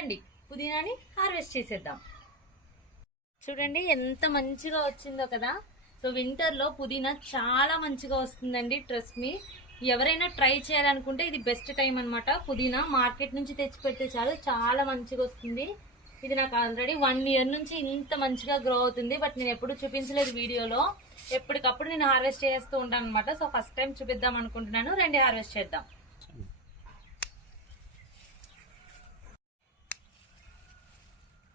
రండి పుదీనాని హార్వెస్ట్ చేసేద్దాం. చూడండి ఎంత మంచిగా వచ్చిందో కదా. సో వింటర్ లో పుదీనా చాలా మంచిగా వస్తుందండి, ట్రస్ట్ మీ. ఎవరైనా ట్రై చేయాలనుకుంటే ఇది బెస్ట్ టైం అనమాట. పుదీనా మార్కెట్ నుంచి తెచ్చి పెడితే చాలు, చాలా మంచిగా వస్తుంది. ఇది నాకు ఆల్రెడీ 1 year నుంచి ఇంత మంచిగా గ్రో అవుతుంది. బట్ నేను ఎప్పుడు చూపించలేదు వీడియోలో. ఎప్పటికప్పుడు నేను హార్వెస్ట్ చేస్తూ ఉంటాను అనమాట. సో ఫస్ట్ టైం చూపిద్దాం అనుకుంటున్నాను. రండి హార్వెస్ట్ చేద్దాం.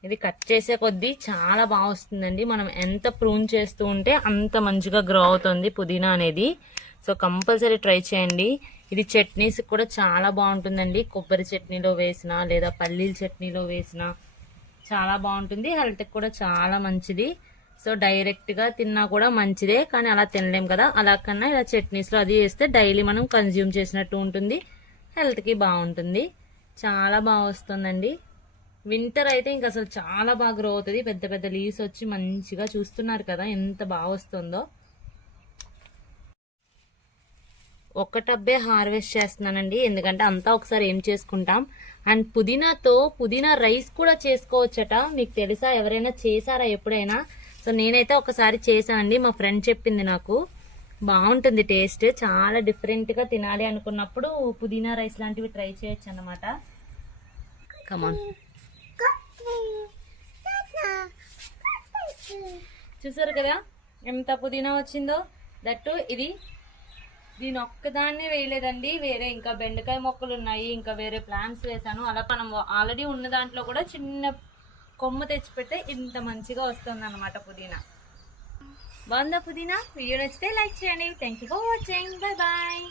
ఇది కట్ చేసే కొద్దీ చాలా బాగా వస్తుందండి. మనం ఎంత ప్రూన్ చేస్తూ ఉంటే అంత మంచిగా గ్రో అవుతుంది పుదీనా అనేది. సో కంపల్సరీ ట్రై చేయండి. ఇది చట్నీస్ కూడా చాలా బాగుంటుందండి. కొబ్బరి చట్నీలో వేసినా లేదా పల్లీల చట్నీలో వేసినా చాలా బాగుంటుంది. హెల్త్కి కూడా చాలా మంచిది. సో డైరెక్ట్గా తిన్నా కూడా మంచిదే, కానీ అలా తినలేం కదా. అలా కన్నా ఇలా చట్నీస్లో అది వేస్తే డైలీ మనం కన్జ్యూమ్ చేసినట్టు ఉంటుంది, హెల్త్కి బాగుంటుంది. చాలా బాగా వస్తుందండి. వింటర్ అయితే ఇంకా అసలు చాలా బాగా గ్రో అవుతుంది. పెద్ద పెద్ద లీవ్స్ వచ్చి మంచిగా చూస్తున్నారు కదా ఎంత బాగా వస్తుందో. ఒక టబ్బే హార్వెస్ట్ చేస్తున్నానండి, ఎందుకంటే అంతా ఒకసారి ఏం చేసుకుంటాం. అండ్ పుదీనాతో పుదీనా రైస్ కూడా చేసుకోవచ్చట. మీకు తెలుసా? ఎవరైనా చేశారా ఎప్పుడైనా? సో నేనైతే ఒకసారి చేశానండి, మా ఫ్రెండ్ చెప్పింది నాకు. బాగుంటుంది టేస్ట్, చాలా డిఫరెంట్గా తినాలి అనుకున్నప్పుడు పుదీనా రైస్ లాంటివి ట్రై చేయొచ్చు అన్నమాట. కమాన్, చూసారు కదా ఎంత పుదీనా వచ్చిందో. దట్టు ఇది దీని ఒక్కదాన్ని వేయలేదండి, వేరే ఇంకా బెండకాయ మొక్కలు ఉన్నాయి, ఇంకా వేరే ప్లాంట్స్ వేసాను. అలా మనం ఆల్రెడీ ఉన్న దాంట్లో కూడా చిన్న కొమ్మ తెచ్చిపెడితే ఇంత మంచిగా వస్తుంది అనమాట పుదీనా. బాగుందా పుదీనా? వీడియో నచ్చితే లైక్ చేయండి. Thank you for watching. Bye bye.